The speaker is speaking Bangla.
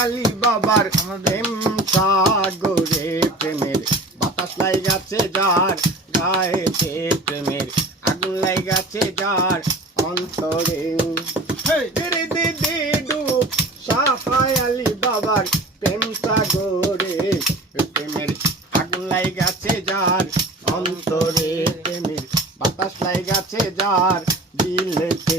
আলী বাবার প্রেম সাগরে প্রেমের বাতাস লাইগাছে যার গায়েতে প্রেমের আগুন লাইগাছে যার অন্তরে ধীরে ধীরে ডুব শাহ আলী বাবার প্রেম সাগরে প্রেমের আগুন লাইগাছে যার অন্তরে প্রেমের বাতাস লাইগাছে যার দিলেতে